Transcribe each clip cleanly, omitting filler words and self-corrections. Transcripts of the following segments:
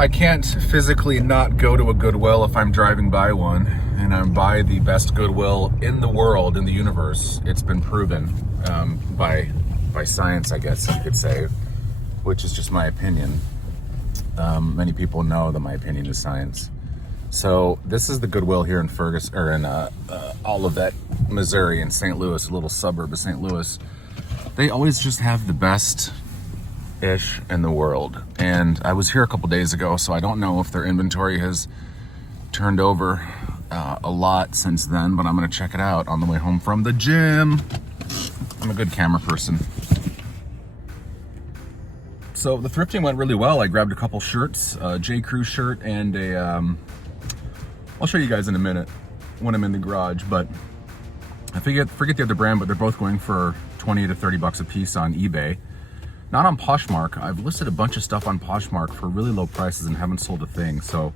I can't physically not go to a Goodwill if I'm driving by one, and I'm by the best Goodwill in the world, in the universe. It's been proven by science, I guess you could say, which is just my opinion. Many people know that my opinion is science. So this is the Goodwill here in Ferguson, or in Olivet, Missouri, in St. Louis, a little suburb of St. Louis. They always just have the best ish in the world. And I was here a couple days ago, so I don't know if their inventory has turned over a lot since then, but I'm gonna check it out on the way home from the gym. I'm a good camera person. So the thrifting went really well. I grabbed a couple shirts, a J. Crew shirt and a, I'll show you guys in a minute when I'm in the garage, but I forget the other brand, but they're both going for 20 to 30 bucks a piece on eBay. Not on Poshmark. I've listed a bunch of stuff on Poshmark for really low prices and haven't sold a thing. So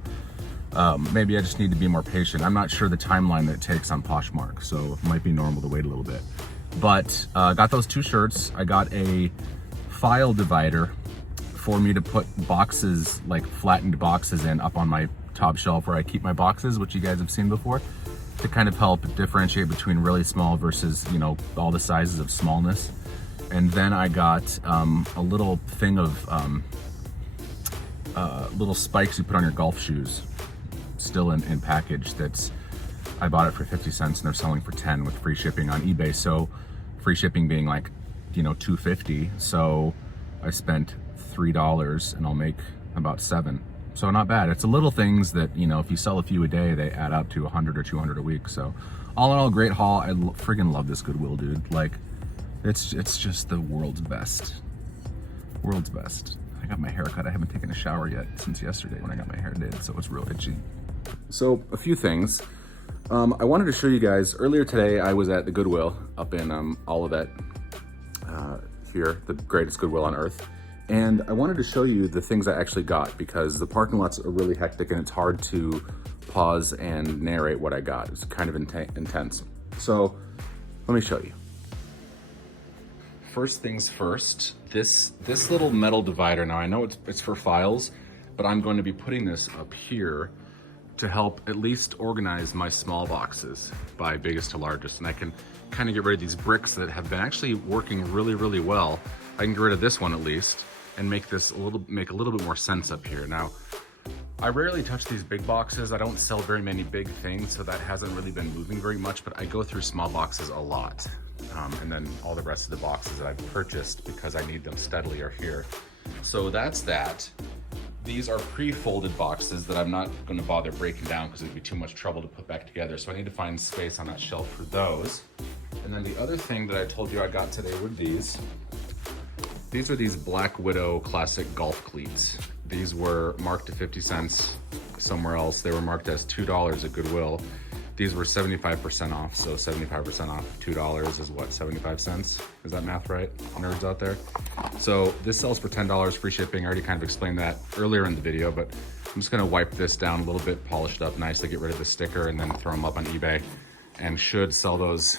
maybe I just need to be more patient. I'm not sure the timeline that it takes on Poshmark, so it might be normal to wait a little bit. But I got those two shirts. I got a file divider for me to put boxes, like flattened boxes in up on my top shelf where I keep my boxes, which you guys have seen before, to kind of help differentiate between really small versus, you know, all the sizes of smallness. And then I got a little thing of little spikes you put on your golf shoes, still in package. That's, I bought it for 50 cents and they're selling for 10 with free shipping on eBay. So free shipping being like, you know, $2.50. So I spent $3 and I'll make about $7. So not bad. It's the little things that, you know, if you sell a few a day, they add up to 100 or 200 a week. So all in all, great haul. I friggin' love this Goodwill, dude. Like, it's just the world's best. World's best. I got my hair cut. I haven't taken a shower yet since yesterday when I got my hair did, so it's real itchy. So a few things. I wanted to show you guys, earlier today I was at the Goodwill up in Olivet, here, the greatest Goodwill on earth. And I wanted to show you the things I actually got because the parking lots are really hectic and it's hard to pause and narrate what I got. It's kind of intense. So let me show you. First things first, this little metal divider, now I know it's for files, but I'm going to be putting this up here to help at least organize my small boxes by biggest to largest. And I can kind of get rid of these bricks that have been actually working really, really well. I can get rid of this one at least and make this make a little bit more sense up here. Now, I rarely touch these big boxes. I don't sell very many big things, so that hasn't really been moving very much, but I go through small boxes a lot. And then all the rest of the boxes that I've purchased because I need them steadily are here. So that's that. These are pre-folded boxes that I'm not going to bother breaking down because it'd be too much trouble to put back together. So I need to find space on that shelf for those. And then the other thing that I told you I got today were these. These are these Black Widow classic golf cleats. These were marked to 50 cents somewhere else. They were marked as $2 at Goodwill. These were 75% off, so 75% off $2 is what, 75 cents? Is that math right, nerds out there? So this sells for $10, free shipping. I already kind of explained that earlier in the video, but I'm just gonna wipe this down a little bit, polish it up nicely, get rid of the sticker, and then throw them up on eBay, and should sell those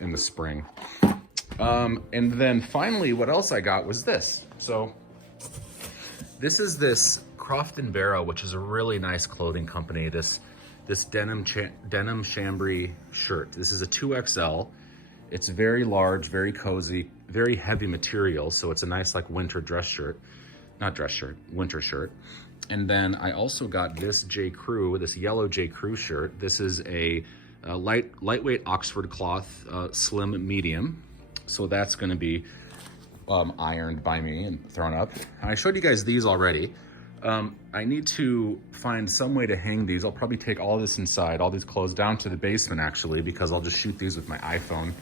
in the spring. And then finally, what else I got was this. So this is this Croft & Barrow, which is a really nice clothing company. This denim chambray shirt. This is a 2XL. It's very large, very cozy, very heavy material. So it's a nice like winter dress shirt, not dress shirt, winter shirt. And then I also got this J. Crew, this yellow J. Crew shirt. This is a lightweight Oxford cloth, slim medium. So that's gonna be ironed by me and thrown up. I showed you guys these already. I need to find some way to hang these. I'll probably take all this inside, all these clothes down to the basement actually, because I'll just shoot these with my iPhone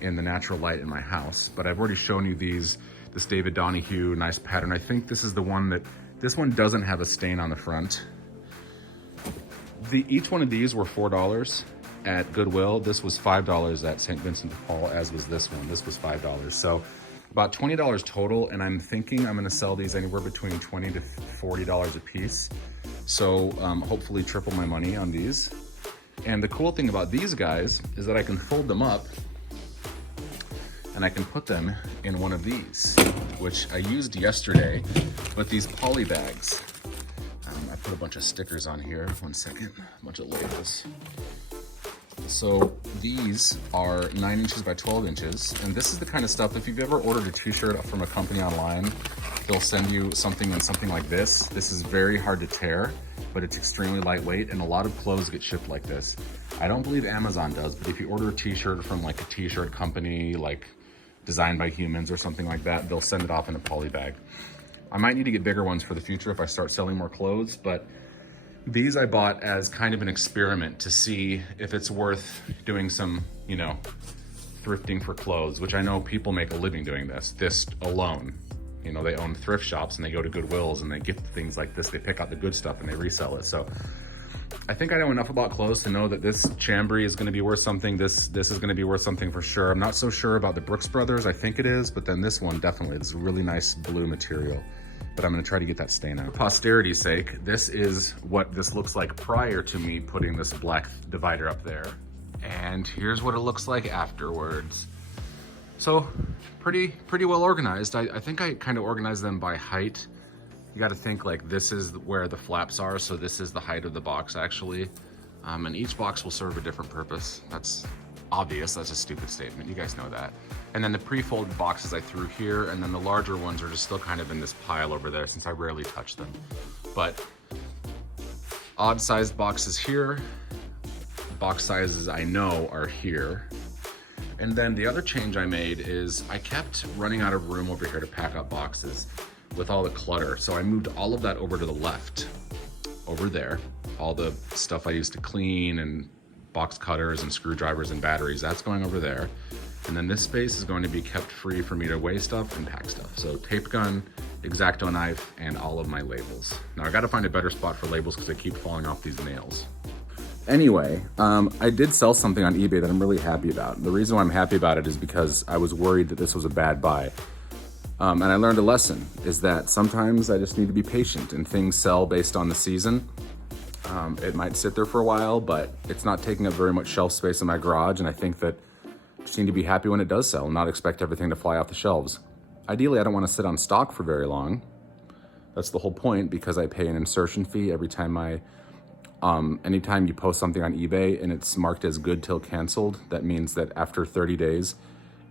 in the natural light in my house. But I've already shown you these, this David Donahue, nice pattern. I think this is the one that, this one doesn't have a stain on the front. Each one of these were $4 at Goodwill. This was $5 at St. Vincent de Paul, as was this one. This was $5. So about $20 total, and I'm thinking I'm gonna sell these anywhere between $20 to $40 a piece. So hopefully triple my money on these. And the cool thing about these guys is that I can fold them up and I can put them in one of these, which I used yesterday, but these poly bags. put a bunch of stickers on here. 1 second, a bunch of labels. So these are 9 inches by 12 inches. And this is the kind of stuff, if you've ever ordered a t-shirt from a company online, they'll send you something in something like this. This is very hard to tear, but it's extremely lightweight, and a lot of clothes get shipped like this. I don't believe Amazon does, but if you order a t-shirt from like a t-shirt company, like Designed by Humans or something like that, they'll send it off in a poly bag. I might need to get bigger ones for the future if I start selling more clothes, but these I bought as kind of an experiment to see if it's worth doing some, you know, thrifting for clothes, which I know people make a living doing this alone. You know, they own thrift shops and they go to Goodwills and they get things like this. They pick out the good stuff and they resell it. So I think I know enough about clothes to know that this chambray is gonna be worth something. This is gonna be worth something for sure. I'm not so sure about the Brooks Brothers. I think it is, but then this one definitely, it's a really nice blue material. But I'm gonna try to get that stain out. For posterity's sake, this is what this looks like prior to me putting this black divider up there. And here's what it looks like afterwards. So pretty well organized. I think I kind of organized them by height. You got to think like this is where the flaps are. So this is the height of the box actually. And each box will serve a different purpose. That's obvious. That's a stupid statement. You guys know that. And then the pre-folded boxes I threw here, and then the larger ones are just still kind of in this pile over there since I rarely touch them. But odd sized boxes here, box sizes I know are here. And then the other change I made is I kept running out of room over here to pack up boxes with all the clutter. So I moved all of that over to the left, over there. All the stuff I used to clean and box cutters and screwdrivers and batteries, that's going over there. And then this space is going to be kept free for me to weigh stuff and pack stuff. So tape gun, X-Acto knife, and all of my labels. Now I gotta find a better spot for labels because they keep falling off these nails. Anyway, I did sell something on eBay that I'm really happy about. The reason why I'm happy about it is because I was worried that this was a bad buy. And I learned a lesson, is that sometimes I just need to be patient and things sell based on the season. It might sit there for a while, but it's not taking up very much shelf space in my garage, and I think that I just need to be happy when it does sell and not expect everything to fly off the shelves. Ideally, I don't want to sit on stock for very long. That's the whole point, because I pay an insertion fee every time anytime you post something on eBay and it's marked as good till canceled. That means that after 30 days,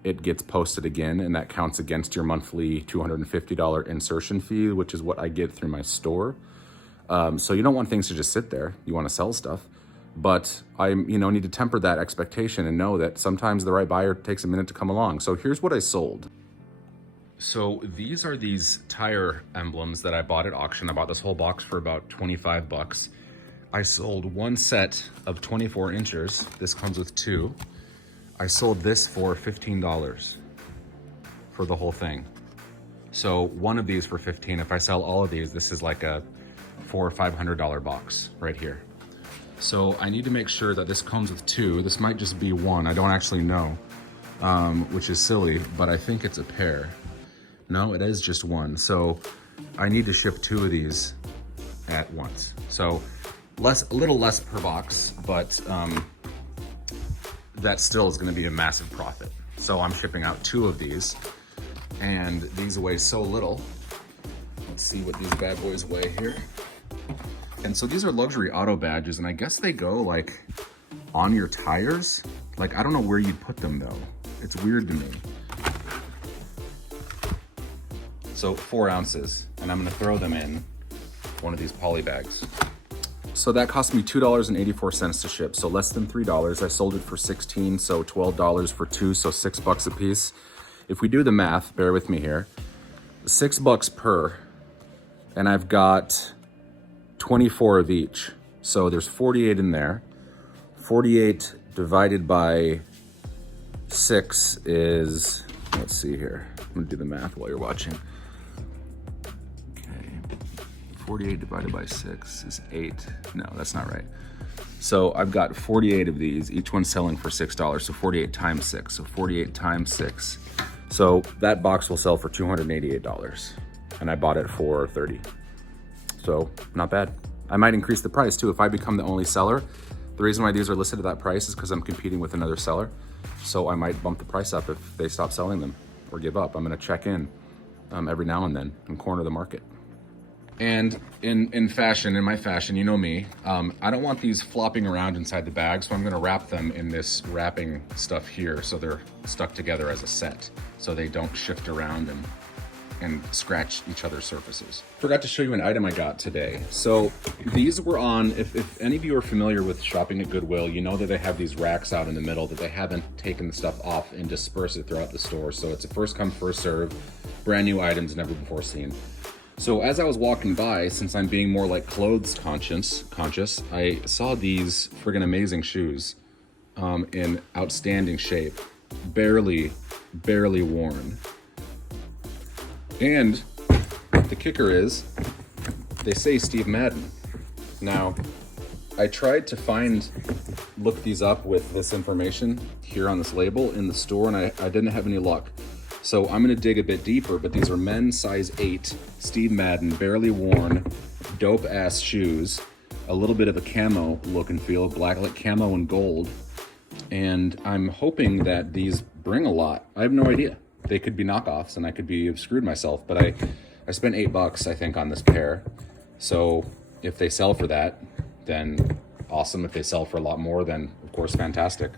it gets posted again, and that counts against your monthly $250 insertion fee, which is what I get through my store. So you don't want things to just sit there. You want to sell stuff. But I need to temper that expectation and know that sometimes the right buyer takes a minute to come along. So here's what I sold. So these are these tire emblems that I bought at auction. I bought this whole box for about 25 bucks. I sold one set of 24 inches. This comes with two. I sold this for $15 for the whole thing. So one of these for 15. If I sell all of these, this is like a $400 or $500 box right here. So I need to make sure that this comes with two. This might just be one, I don't actually know, which is silly, but I think it's a pair. No, it is just one. So I need to ship two of these at once. So a little less per box, but that still is gonna be a massive profit. So I'm shipping out two of these, and these weigh so little. Let's see what these bad boys weigh here. And so these are luxury auto badges, and I guess they go like on your tires. Like, I don't know where you'd put them though. It's weird to me. So 4 ounces, and I'm gonna throw them in one of these poly bags. So that cost me $2.84 to ship, so less than $3. I sold it for $16, so $12 for two, so $6 a piece. If we do the math, bear with me here, $6 per, and I've got 24 of each. So there's 48 in there. 48 divided by 6 is, let's see here. I'm gonna do the math while you're watching. Okay, 48 divided by 6 is 8. No, that's not right. So I've got 48 of these, each one's selling for $6. So 48 times 6, so 48 times 6. So that box will sell for $288, and I bought it for $30. So not bad. I might increase the price too if I become the only seller. The reason why these are listed at that price is because I'm competing with another seller. So I might bump the price up if they stop selling them or give up. I'm gonna check in every now and then and corner the market. And in fashion, in my fashion, you know me, I don't want these flopping around inside the bag, so I'm gonna wrap them in this wrapping stuff here so they're stuck together as a set, so they don't shift around and scratch each other's surfaces. Forgot to show you an item I got today. So these were on, if any of you are familiar with shopping at Goodwill, you know that they have these racks out in the middle that they haven't taken the stuff off and dispersed it throughout the store. So it's a first come, first serve, brand new items never before seen. So as I was walking by, since I'm being more like clothes conscious, I saw these friggin' amazing shoes in outstanding shape, barely worn. And the kicker is, they say Steve Madden. Now, I tried to look these up with this information here on this label in the store, and I didn't have any luck. So I'm gonna dig a bit deeper, but these are men's size 8, Steve Madden, barely worn, dope ass shoes, a little bit of a camo look and feel, black like camo and gold. And I'm hoping that these bring a lot. I have no idea. They could be knockoffs and I could be screwed myself, but I spent $8, I think, on this pair. So if they sell for that, then awesome. If they sell for a lot more, then of course, fantastic.